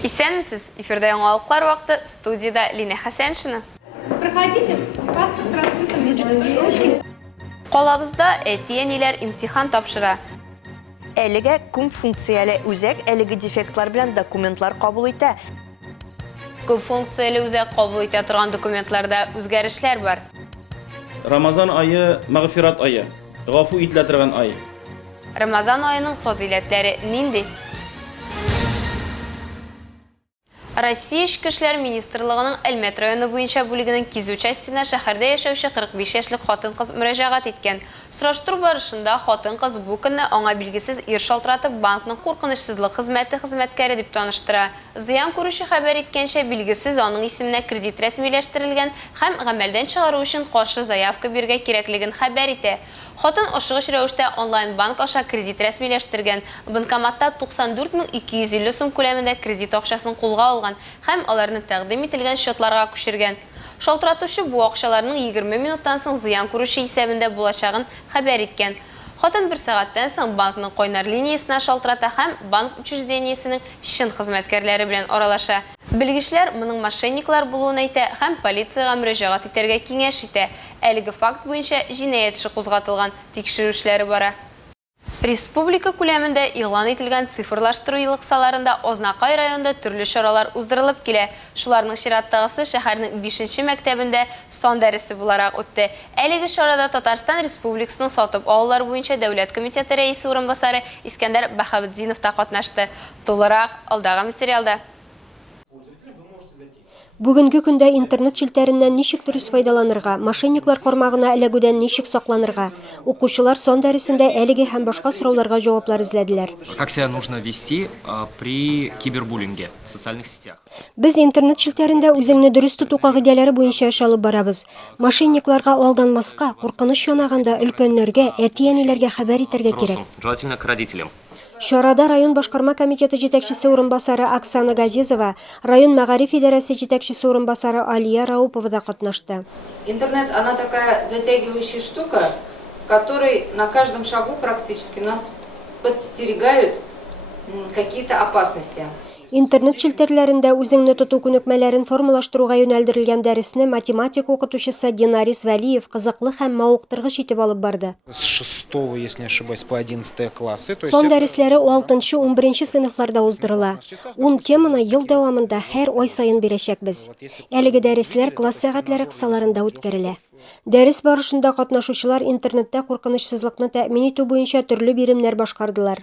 Исәнмесез, эфирда яңалыклар вакыты, студияда Лина Хәсәншина. Проходите, паспорт раскрытым. Калабызда әти-әниләр имтихан тапшыра. Әлегә күп функцияле үзәк әлеге дефектлар белән документлар кабул итә. Күп функцияле үзәк кабул итә торган документларда үзгәрешләр бар. Рамазан айы мәгъфират айы, гафу ителә торган ай. Рамазан аеның фазиләтләре нинди? Россия Эчке эшләр министрлыгының Әлмәт районы буенча бүлегенең кизү частина шәһәрдә яшәүче 45 яшьлек хатын-кыз мөрәҗәгать иткән. Сораштыру барышында хатын-кыз бу көнне аңа билгесез ир шалтыратып банкның куркынычсызлык хезмәте хезмәткәре дип таныштыра. Зыян күрүче хәбәр иткәнчә билгесез аның исеменә кредит рәсмиләштерелгән һәм гамәлдән чыгару өчен каршы заявка бирергә кирәклеген хәбәр итә. Хатын ашыгыч рәвештә онлайн банк аша кредит рәсмиләштергән. Банкоматта 94250 сум күләмендә кредит акчасын кулга алган һәм аларны тәкъдим ителгән счетларга күчергән. Шалтыратучы бу акчаларның 20 минуттан соң зыян күрүче исәбендә булачагын хәбәр иткән. Хатын 1 сәгатьтән соң банкның кайнар линиясенә шалтырата һәм банк учреждениесенең чын хезмәткәрләре белән аралаша. Белгечләр моның мошенниклар булуын әйтә һәм полициягә мөрәҗәгать итәргә киңәш итә. Әлеге факт буенча җинаять эше кузгатылган, тикшерүшләре бара. Республика күләмендә игълан ителгән цифрлаштыру елгысаларында Ознакай районында төрле чаралар уздырылып килә. Шуларның чираттагысы шәһәрнең 5нче мәктәбендә сан дәресе буларак үтте. Әлеге чарада Татарстан Республикасының сатып алулар буенча дәүләт комитеты рәисе урынбасары Искәндәр Баһаветдинов та катнашты. Тулырак алдагы материалда. Бүгенге көндә интернет челтәреннән ничек дөрес файдаланырга, мошенниклар кармагына эләгүдән ничек сакланырга, укучылар сон дәресендә әлеге һәм башка сорауларга җаваплар эзләделәр. Как себя нужно вести при кибербуллинге в социальных сетях? Без интернет челтәрендә үзеңне дөрес тоту кагыйдәләре буенча эш алып барабыз. Мошенникларга алданмаска, куркыныч янаганда өлкәннәргә, әти-әниләргә хәбәр итәргә кирәк. Желательно к родителям. Чарада район башкарма комитеты җитәкчесе урынбасары Оксана Газизова, район мәгариф идарәсе җитәкчесе урынбасары Алия Раупова да катнашты. Интернет, она такая затягивающая штука, которой на каждом шагу практически нас подстерегают какие-то опасности. Интернет челтәрләрендә үзеңне тоту күнекмәләрен формалаштыруга юнәлдерелгән дәресне математик укытучысы Динарис Вәлиев кызыклы һәм мавыктыргыч итеп алып барды. С 6, если не ошибаюсь, по 11 классы. Сон дәресләре 6-11 сыйныфларда уздырыла. 10 теманы ел дәвамында һәр ай сайын бирәчәкбез. Әлеге дәресләр класс сәгатьләре кысаларында үткәрелә. Дәрес барышында катнашучылар интернетта куркынычсызлыкны тәэмин итү буенча төрле биремнәр башкардылар.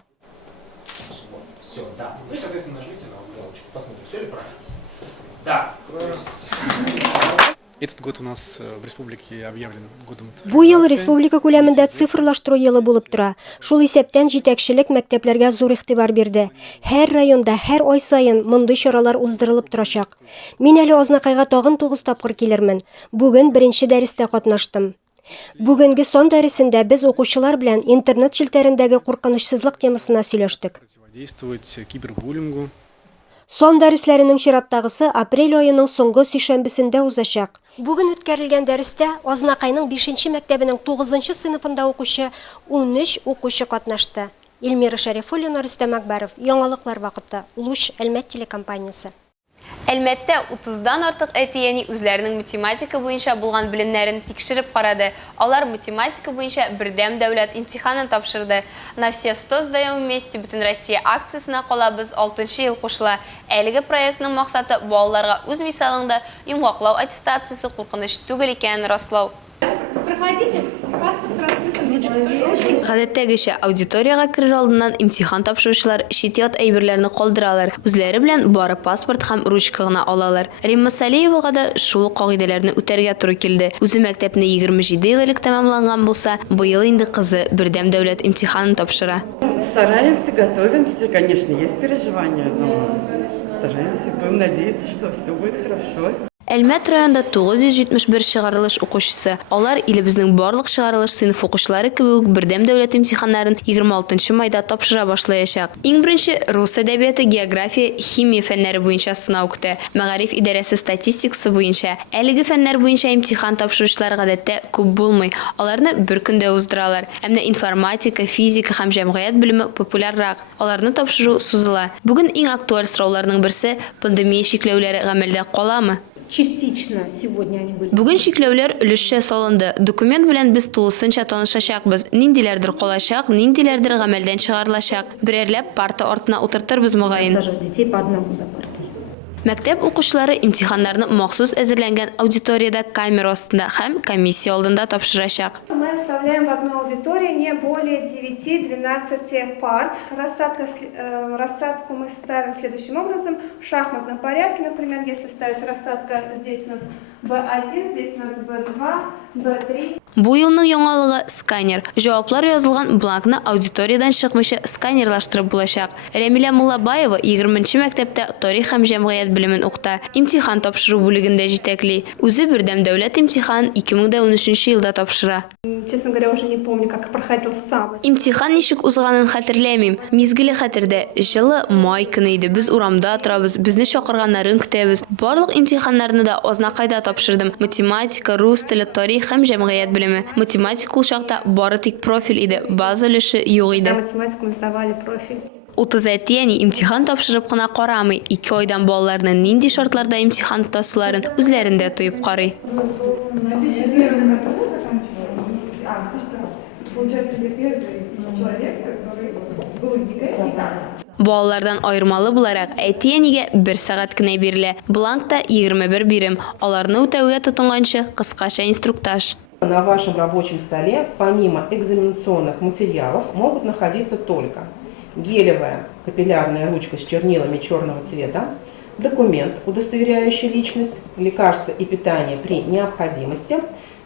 Этот год у нас в республике объявлен годом. Бу ел республика күләмендә цифрлаштыру елы булып тора. Шул исәптән җитәкчелек мәктәпләргә зур игътибар бирде. Һәр районда, һәр ай сайын мондый чаралар уздырылып торачак. Мин әле Азнакайга тагын 9 тапкыр килермен. Бүген беренче дәрестә катнаштым. Бүгенге сон дәресендә без укучылар белән интернет челтәрендәге куркынычсызлык темасына сөйләштек. Противодействовать кибербуллингу. Сон дәресләренең чираттагысы апрель аеның соңгы сишәмбесендә узачак. Бүген үткәрелгән дәрестә Азнакайның 5нче мәктәбенең 9нчы сыйныфында укучы 13 укучы катнашты. Илмира Шәрифуллина, Рөстәм Әкбәров, Яңалыклар вакыты, Луч Әлмәт телекомпаниясе. Әлмәттә 30дан артык әти-әни үзләренең математика буенча булган белемнәрен тикшереп карады. Алар математика буенча бердәм дәүләт имтиханын тапшырды. На все 100 сдаем вместе Бөтен Россия акциясына калабыз 6нчы ел кушыла. Әлеге проектның максаты балаларга үз мисалында йомгаклау аттестациясе куркыныч түгел икәнен раслау. Проходите, паспорт раскрытым. Гадәттәгечә аудиторияга керер алдыннан имтихан тапшыручылар чит-ят әйберләрне калдыралар. Үзләре белән бары паспорт һәм ручка гына алалар. Римма Салиевага да шул кагыйдәләрне үтәргә туры килде. Үзе мәктәпне 27 ел элек тәмамланган булса, быел инде кызы бердәм дәүләт имтиханын тапшыра. Стараемся, готовимся, конечно, есть переживания, но стараемся, будем надеяться, что все будет хорошо. Әлмәт районында 971 чыгарылыш укучысы. Алар илебезнең барлык чыгарылыш сыйныф укучылары кебек бердәм дәүләт имтиханнарын 26 майда тапшыра башлаячак. Иң беренче рус әдәбияты, география, химия фәннәре буенча сынау үтте. Мәгариф идарәсе статистикасы буенча әлеге фәннәр буенча имтихан тапшыручылар гадәттә күп булмый. Аларны бер көндә уздыралар. Әмма информатика, физика һәм җәмгыять белеме популяррак. Аларны тапшыру сузыла. Бүген иң актуаль сорауларның берсе пандемия чикләүләре гамәлдә каламы? Частично сегодня они были. Бүген чикләүләр өлешчә салынды. Документ белән без тулысынча танышачакбыз. Ниндиләрдер калачак, ниндиләрдер гамәлдән чыгарылачак. Берәрләп парта артына утыртырбыз мөгаен. Сажать детей по одному за партой. Мәктәп укучылары имтиханнарны махсус әзерләнгән аудиториядә камера астында һәм комиссия алдында тапшырачак. Мы оставляем в одной аудитории не более 9-12 парт. Рассадку мы ставим следующим образом. В шахматном порядке, например, если ставить рассадка, здесь у нас B1, здесь у нас B2, B3. Бу елның яңалыгы сканер. Җаваплар язылган бланкны аудиториядан чыкмыйча сканерлаштырып булачак. Рәмилә Муллабаева 20-нче мәктәптә тарих һәм җәмгыять белемен укыта. Имтихан тапшыру бүлегендә җитәкли. Үзе бердәм дәүләт имтиханын 2013 елда тапшыра. Честно говоря, уже не помню, как проходил сам. Имтихан ничек узганын хәтерләмим. Мизгеле хәтердә. Җылы май көне иде. Без урамда торабыз, безне чакырганнарын көтәбез. Барлык имтиханнарны да азнакайда тапшырдым. Математика, рус теле, тарих һәм җәмгыять белеме. Математика ул чакта бары тик профиль иде. База өлеше юк иде. Математику мы сдавали профиль. 30 әтияни имтихан тапшырып кына карамый. 2 айдан балаларны нинди шартларда имтихан тотасыларын үзләрендә тоеп карый. Балалардан айырмалы буларак әтиянигә 1 сәгать кенә бирелә. Бланкта 21 бирем. Аларны үтәүгә тотынганчы кыскача инструктаж. На вашем рабочем столе, помимо экзаменационных материалов, могут находиться только гелевая капиллярная ручка с чернилами черного цвета, документ, удостоверяющий личность, лекарства и питание при необходимости,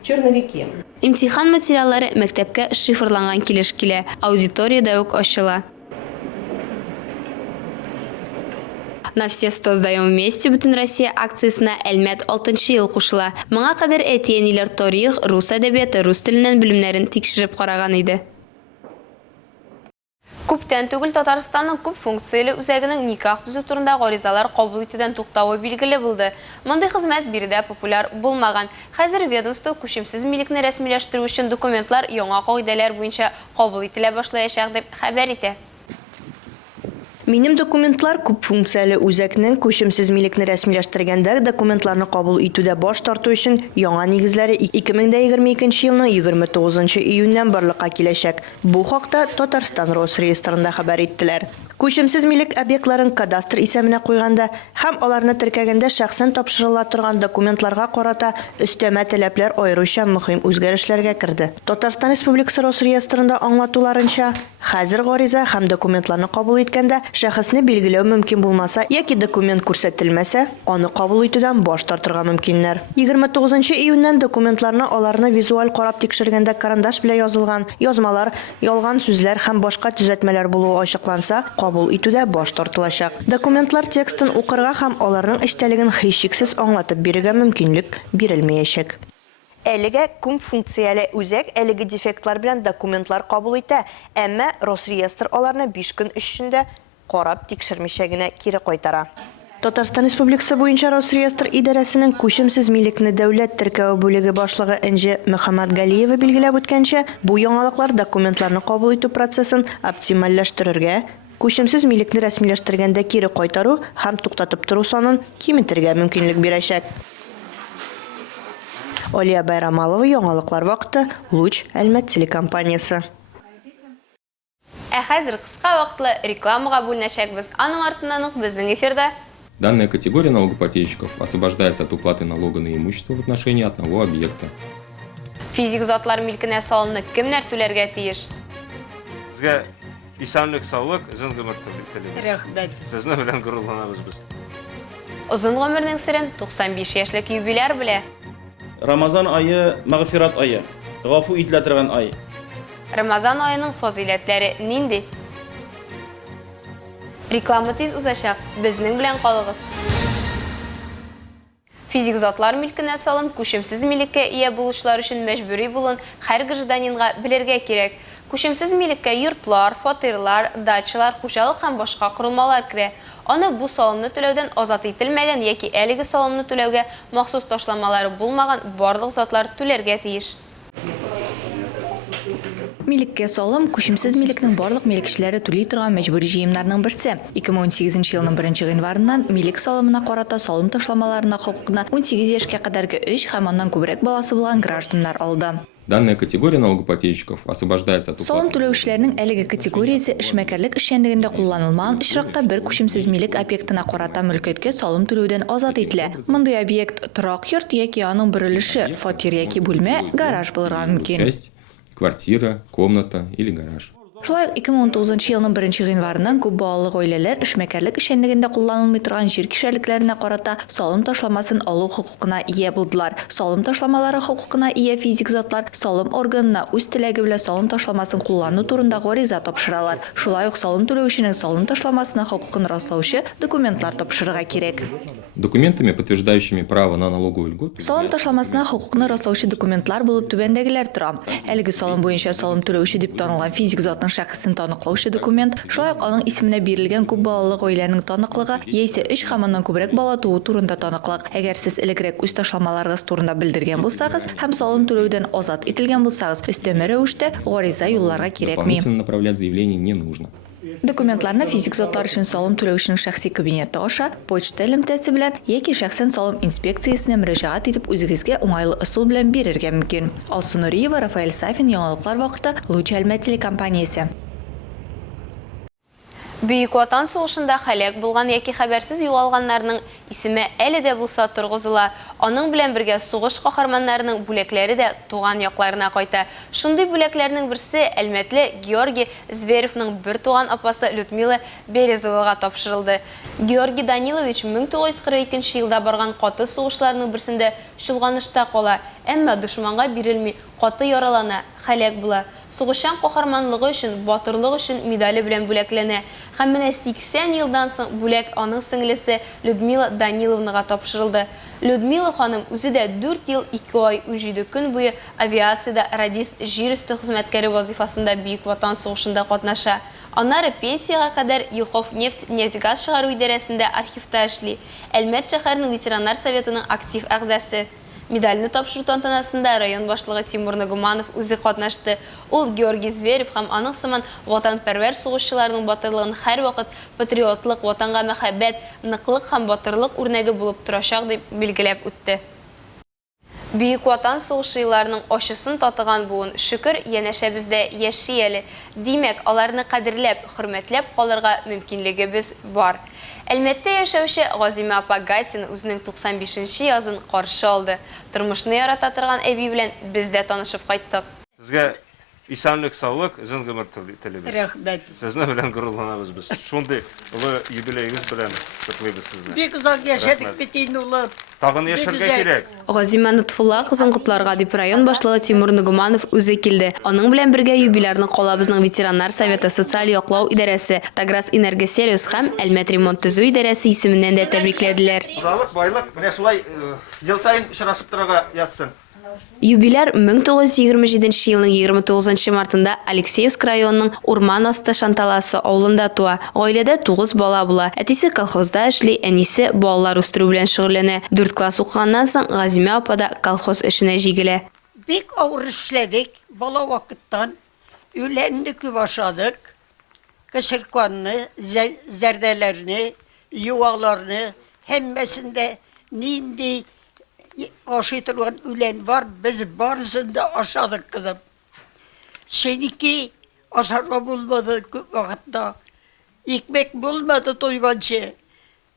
черновики. Имтихан материаллары мәктәпкә шифрланган килеш килә. Аудиторияда ук ачыла. На все 100 сдаем вместе Бүтін Россия акциясына Әлмәт 6-нчы ел кушыла. Моңа кадәр әтияниләр тарих, рус әдәбияты, рус теленнән белемнәрен тикшереп караган иде. Күптән түгел Татарстанның күп функцияле үзәгенең никах төзү турында гаризалар кабул итүдән туктавы билгеле булды. Мондый хезмәт биредә популяр булмаган. Хәзер ведомство күчемсез милекне рәсмиләштерү өчен документлар яңа кагыйдәләр буенча кабул ителә башлаячак дип хәбәр итә. Минем документлар күп функцияле үзәкнең күчемсез милекне рәсмиләштергәндә документларны кабул итүдә баш тарту өчен яңа нигезләре 2022 елның 29 июньнән барлыкка киләчәк. Бу хакта Татарстан Росреестрында хәбәр иттеләр. Күчемсез милек объектларын кадастр исәменә куйганда һәм аларны теркәгәндә шәхсән тапшырыла торган документларга карата өстәмә таләпләр аеруча мөһим үзгәрешләргә керде. Татарстан Республикасы Росреестрында аңлатуларынча, хәзер гариза һәм документларны кабул иткәндә шәхесне билгеләү мөмкин булмаса яки документ күрсәтелмәсә, аны кабул итүдән баш тартырга мөмкиннәр. 29 июньнән документларны аларны визуаль карап тикшергәндә карандаш белән язылган язмалар, ялган сүзләр һәм башка төзәтмәләр булуы ачыкланса, кабул итүдә баш тартылачак. Документлар текстын укырга һәм аларның эчтәлеген һичшиксез аңлатып бирергә мөмкинлек бирелмәячәк. Әлегә күп функцияле үзәк әлеге дефектлар белән документлар кабул итә, әмма Росреестр аларны 5 көн эчендә карап тикшермичә генә кире кайтара. Татарстан Республикасы буенча Росреестр идарәсенең күчемсез милекне дәүләт теркәү бүлеге башлыгы Энҗе Мөхәммәтгалиева билгеләп үткәнчә, бу яңалыклар документларны кабул итү процессын оптимальләштерергә, күчемсез милекне рәсмиләштергәндә кире кайтару һәм туктатып тору санын киметергә мөмкинлек бирәчәк. Олия Байрамалова, яңалыклар вакыты, Луч, Әлмәт телекомпаниясы. Ә хәзер кыска вакытлы рекламага бүленәчәкбез. Аның артыннан ук безнең эфирда данная категория налогоплательщиков освобождается от уплаты налога на имущество в отношении одного объекта. Физик затлар милкенә салынып кемнәр түләргә тиеш? Безгә исәнлек, саулык, озын гомер теләбез. Рәхмәт. Сезне белән горурланабыз без. Озын гомернең сирен 95 яшьлек юбиляр белә. Рамазан айы мәгъфират айы, гафу ителә торган ай. Рамазан айының фазиләтләре нинди? Реклама тиз узачак. Безнең белән калыгыз. Физик затлар милкенә салым күчемсез милеккә ия булучылар өчен мәҗбүри булын һәр гражданинга белергә кирәк. Күчемсез милеккә йортлар, фатирлар, дачалар, хуҗалык һәм башка корылмалар керә. Аны бу салымны түләүдән азат ителмәгән яки әлеге салымны түләүгә махсус ташламалары булмаган барлык затлар түләргә тиеш. Милеккә салым күчемсез милекнең барлык милекчеләре түли торган мәҗбүри җыемнарның берсе. 2018 елның 1 гыйнварыннан милек салымына карата салым ташламаларына хокукны 18 яшькә кадәрге 3 һәм аннан күбрәк баласы булган гражданнар алды. Данная категория налогоплательщиков освобождается от Салым уплаты. түләүчеләрнең әлеге категориясе эшмәкәрлек эшчәнлегендә кулланылмаган очракта бер күчемсез милек объектына карата мөлкәткә салым түләүдән азат ителә. Мондый объект торак йорт яки аның бер өлеше, фатир яки бүлмә, гараж булырга мөмкин. Часть, квартира, комната или гараж. Шулай ук 2019 елның 1 гыйнварыннан күп балалы гаиләләр эшмәкәрлек эшчәнлегендә кулланылмый торган җир кишәрлекләренә карата салым ташламасын алу хокукына ия булдылар. Салым ташламалары хокукына ия физик затлар салым органына үз теләге белән салым ташламасын куллану турында гариза тапшыралар. Шулай ук салым түләүченең салым ташламасына хокукын раслаучы документлар тапшырырга кирәк. Документами, подтверждающими право на налоговую льготу, Салым ташламасына хокукны раслаучы документлар булып түбәндәгеләр тора. Әлеге салым буенча салым түләүче дип танылган физик затның шәхесен таныклаучы документ, шулай ук аның исеменә бирелгән күп балалы гаиләнең таныклыгы, яисә 3 һәм аннан күбрәк бала туу турында таныклык. Әгәр сез элегрәк үз ташламаларыгыз турында белдергән булсагыз һәм салым түләүдән азат ителгән булсагыз, өстәмә рәвештә гариза юлларга кирәкми. дополнительно направлять заявление не нужно. Документларны физик затлар өчен салым түләүченең шәхси кабинеты аша, почта элемтәсе белән яки шәхсән салым инспекциясенә мөрәҗәгать итеп үзегезгә уңайлы ысул белән бирергә мөмкин. Алсу Нуриева, Рафаэль Сафин, Яңалыклар вакыты, Луч Әлмәт телекомпаниясе. Бөек Ватан сугышында хәлак булган яки хәбәрсез югалганнарның исеме әле дә булса торгызыла. Аның белән бергә сугыш каһарманнарының бүләкләре дә туган якларына кайта. Шундый бүләкләрнең берсе Әлмәтле Георгий Зверевның бер туган апасы Людмила Березовага тапшырылды. Георгий Данилович 1942 елда барган каты сугышларның берсендә чолганышта кала, әмма дошманга бирелми, каты яралана, хәлак була. Сугышчан каһарманлыгы өчен, батырлык өчен медале белән бүләкләнә. Һәм менә 80 елдан соң бүләк аның сеңлесе Людмила Даниловнага тапшырылды. Людмила ханым үзе дә 4 ел 2 ай 17 көн буе авиациядә радист җир өсте хезмәткәре вазифасында Бөек Ватан сугышында катнаша. Аннары пенсияга кадәр Елхов нефть-газ чыгару идарәсендә архивта эшли. Әлмәт шәһәренең ветераннар советының актив әгъзасы. Медальны тапшыру тантанасында район башлыгы Тимур Нагуманов үзе катнашты. Ул Георгий Зверев һәм аның сыман ватанпәрвәр сугышчыларның батырлыгын һәр вакыт патриотлык, ватанга мәхәббәт, ныклык һәм батырлык үрнәге булып торачак дип билгеләп үтте. Бөек Ватан сугышы елларының ачысын татыган буын шөкер янәшә бездә яши әле. Димәк, аларны кадерләп, хөрмәтләп калырга мөмкинлегебез бар. Әлмәттә яшәүче Газима апа Гатина үзенең 95-нче язын каршы алды. Тормышны ярата торган әби белән без дә танышып кайттык. Сезгә исәнлек, саулык, озын гомер телибез. Рәхмәт. Сезнең белән горурланабыз без. Шундый улы юбилеегез белән котлыйбыз сезне. Бик озак яшәдек бит инде улы. Тагын яшәргә кирәк. Газима Нутфулла кызын котларга дип район башлыгы Тимур Нагуманов үзе килде. Аның белән бергә юбилярны калабызның ветераннар советы, социаль яклау идарәсе, Таграс Энергосервис һәм Әлмәт ремонт төзү идарәсе исеменнән дә тәбрикләделәр. Саулык, байлык, менә шулай ел сайын очрашып торырга язсын. Юбиляр 1927 елның 29 мартында Алексеевск районының Урман асты Шанталасы авылында туа. Гаиләдә 9 бала була. Әтисе колхозда эшли, әнисе балалар үстерү белән шөгыльләнә. 4 класс укыганнан соң Газима апа да колхоз эшенә җигелә. Бик авыр эшләдек бала вакыттан. Үләнне күп ашадык. Кышырканны, зәрдәләрне, юаларны, һәммәсендә нинди ашытылган үлән бар, без барысын да ашадык кызым. Шеники ашарга булмады күп вакытта. Икмәк булмады тойганчы.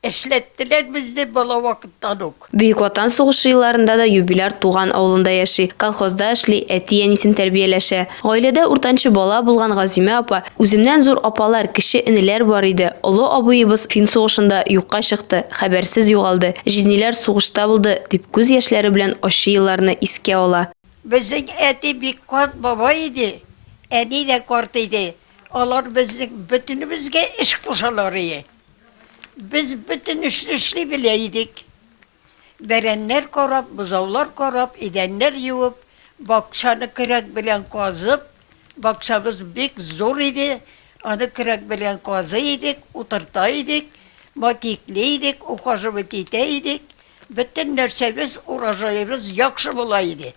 Эшләттеләр безне бала вакыттан ук. Бөек Ватан сугышы елларында да юбиляр туган авылында яши. Колхозда эшли, әти-әнисен тәрбияләшә. Гаиләдә уртанчы бала булган Газима апа, үземнән зур апалар, кеше энеләр бар иде. Олы абыебыз фин сугышында юкка чыкты, хәбәрсез югалды. Җизниләр сугышта булды дип күз яшьләре белән ачы елларны искә ала. Безнең әти бик карт баба иде. Әни дә карт иде. Алар безнең бөтенебезгә эш кушалар иде. Biz bütün işli bile idik. Verenler korap, buzovlar korap, edenler yuvup, bakşanı kürek bilen kazıp, bakşamız bek zor idi. Anı kürek bilen kazıydık, oturtaydık, makikliydik, ухаживать eteydik. Bütün nersemiz, uğraşayımız yakşı bulaydı.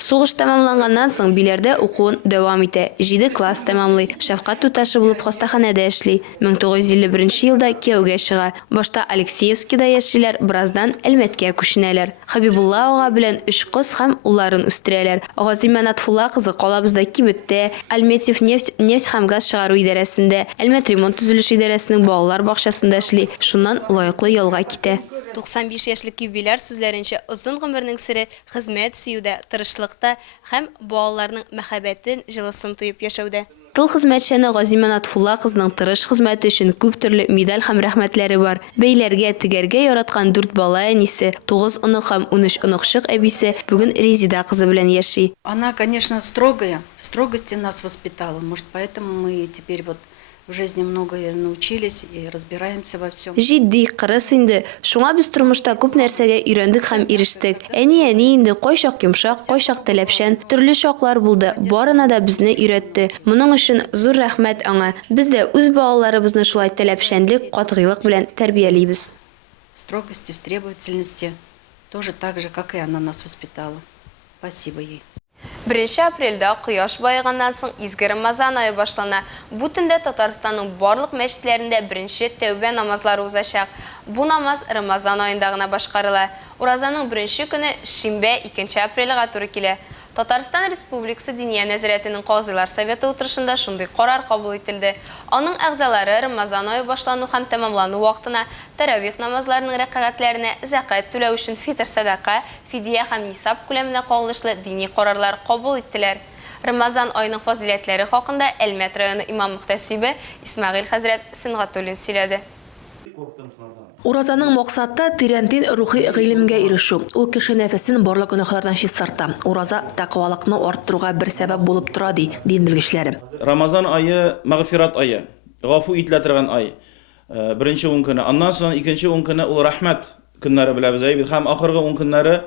Сугыш тәмамланганнан соң биләрдә укуын дәвам итә. 7 класс тәмамлый. Шәфкать туташы булып хастаханәдә эшли. 1951 елда кияүгә чыга. Башта Алексеевскида яшиләр, бераздан Әлмәткә күченәләр. Хабибулла ага белән 3 кыз һәм улларын үстерәләр. Газима Натфулла кызы калабызда Кибеттә, Альметьев нефть һәм газ чыгару идарәсендә, Әлмәт ремонт төзелеш идарәсенең балалар бакчасында эшли. Шуннан лаеклы ялга китә. 95 яшьлек юбиляр сүзләренчә, озын гомернең сире хезмәт сөюдә, тырышлыкта һәм балаларның мәхәббәтен җылысын тоеп яшәүдә. Тыл хезмәтчәне Газима Натфулла кызның тырыш хезмәте өчен күп төрле медаль һәм рәхмәтләре бар. Бәйләргә, тегәргә яраткан 4 бала әнисе, 9 онық һәм 13 онықшык әбисе бүген Резида кызы белән яши. Она, конечно, строгая, в строгости нас воспитала. Может, поэтому мы теперь вот в жизни многое научились и разбираемся во всем. Җитди, кырыс инде. Шуңа без тормышта күп нәрсәгә өйрәндек һәм ирештек. Әни инде кайчак йомшак, кайчак таләпчән, төрле чаклар булды. Барына да безне өйрәтте. Моның өчен зур рәхмәт аңа. Без дә үз балаларыбызны шулай таләпчәнлек, катгыйлык белән тәрбиялибез. В строгости, в требовательности, тоже так же, как и она нас воспитала. Спасибо ей. 1 апрельдә кояш байыганнан соң изге Рамазан ае башлана. Бу төндә Татарстанның барлык мәчетләрендә беренче тәүбә намазлары узачак. Бу намаз Рамазан аенда гына башкарыла. Уразаның беренче көне шимбә 2 апрельгә туры килә. Татарстан Республикасы Диния нәзарәтенең Казыйлар советы утырышында шундый карар кабул ителде. Аның әгъзалары Рамазан ае башлану һәм тәмамлану вакытына таравих намазларының рәкъәгатләренә закат түләү өчен фитр садака, фидия һәм нисап күләменә кагылышлы дини карарлар кабул иттеләр. Рамазан аеның фазиләтләре хакында Әлмәт районы имам мөхтәсибе Исмәгыйль хәзрәт Сынгатуллин сөйләде. Уразаның максаты тирәнтен рухи гыйлемгә ирешү. Ул кеше нәфесен барлык гөнаһлардан чистарта. Ураза тақвалыкны арттыруга бер сәбәп булып тора ди дин белгечләре. Рамазан ае мәгъфират ае, гафу ителә ай. Беренче 10 көне, аннан соң икенче 10 көне ул рәхмәт көннәре беләбез әйбит. Һәм ахыргы 10 көннәре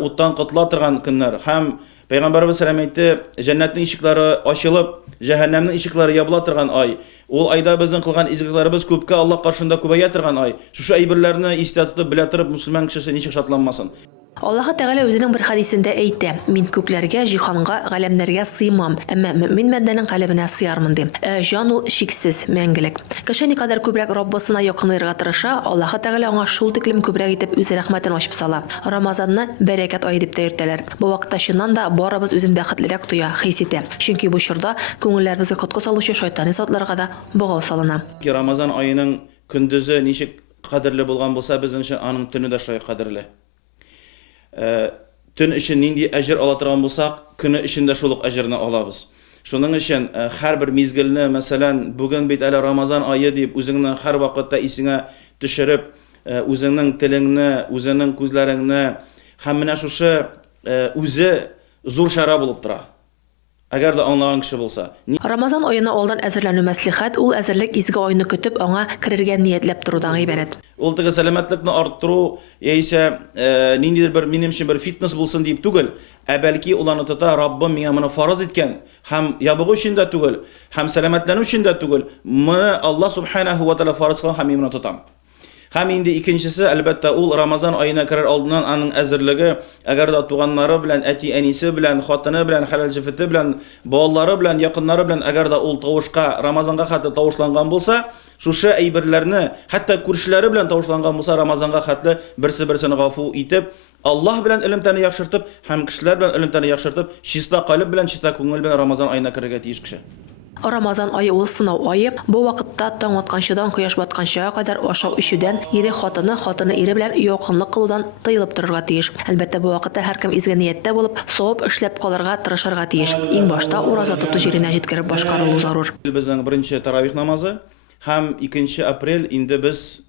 уттан котыла торган көннәр. Һәм Пәйгамбәрбез сәлам әйтте, җәннәтнең ишекләре ачылып, җәһәннәмнең ишекләре ябыла торган ай. Ул айда безнең кылган изгелекләребез күпкә Аллаһ каршында күбәя торган ай. Шушы әйберләрне истә тотып белә торып, мусульман кешесе ничек шатланмасын. Аллаһ Тәгалә үзенең бер хадисендә әйтә: "Мин күкләргә, җиһанга, галәмнәргә сыймам, әмма мөмин бәндәнең калбенә сыярмын" ди. Җан ул шиксез, мәңгелек. Кеше никадәр күбрәк Раббысына якынырга тырыша, Аллаһ Тәгалә аңа шул тиклем күбрәк итеп үз рәхмәтен ачып сала. Рамазанны бәрәкәт ае дип тә йөртәләр. Бу вакытта чыннан да барыбыз үзен бәхетлерәк тоя, хис итә. Чөнки бу чорда күңелләребезгә коткы салучы шайтани затларга да богау салына. Рамазан аеның көндезе ничек кадерле булган булса, безнең өчен аның төне дә шулай кадерле. Төн өчен нинди әҗер ала торган булсак, көне өчен дә шул ук әҗерне алабыз. Шуның өчен һәрбер мизгелне, мәсәлән, бүген бит әле Рамазан ае дип, үзеңне һәр вакытта исеңә төшереп, үзеңнең телеңне, үзеңнең күзләреңне, һәм менә шушы үзе зур шара булып тора. Әгәр дә аңлаган кеше булса. Рамазан аена алдан әзерләнү мәслихәт, ул әзерлек изге айны көтеп аңа кирергә ниятләп торудан гыйбарәт. Ул теге сәламәтлекне арттыру, яисә ниндидер бер минемчә бер фитнес булсын дип түгел, ә бәлки ул аны тота, Раббым миңа моны фарыз иткән, һәм ябыгы өчен дә түгел, һәм сәламәтләнү өчен дә түгел, моны Аллаһ субханаһу ва тааля фарыз кылган һәм мин моны тотам. Һәм инде икенчесе, әлбәттә, ул Рамазан аена керер алдыннан аның әзерлеге, әгәр дә туганнары белән, әти, әнисе белән, хатыны белән, хәләл җефете белән, балалары белән, якыннары белән, әгәр дә ул тавышка, Рамазанга хәтле тавышланган булса, шушы әйберләрне, хәтта күршеләре белән тавышланган булса, Рамазанга хәтле берсе-берсен гафу итеп, Аллаһ белән элемтәне яхшыртып, һәм кешеләр белән элемтәне яхшыртып, чиста калып белән, чиста күңел белән Рамазан аена керергә тиеш кеше. Рамазан ае ул сынау ае. Бу вакытта таң атканчыдан кояш батканчыга кадәр ашау ичүдән, ире хатыны ире белән якынлык кылудан тыелып торырга тиеш. Әлбәттә, бу вакытта һәркем изге нияттә булып, савап эшләп калырга тырышырга тиеш. Иң башта ураза тоту җиренә җиткереп башкарылу зарур. Безнең беренче таравих намазы һәм 2 апрель инде без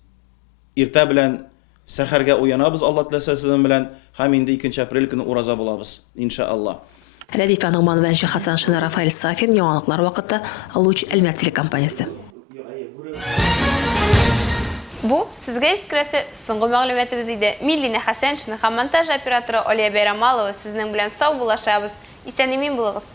иртә белән сәхәргә уянабыз, Алла теләсә белән, һәм инде 2 апрель көне ураза булабыз, иншаалла. Рәдифә Нугман вәнче Хасан Шина Рафаэль Сафин, яңалыклар вакыты, Луч Әлмәт телекомпаниясе. Бу сезгә җиткерәсе соңгы мәгълүматыбыз иде. Миллина Хәсәншин һәм монтаж операторы Алия Бәйрамалова сезнең белән сау булашабыз. Исән-имин булыгыз.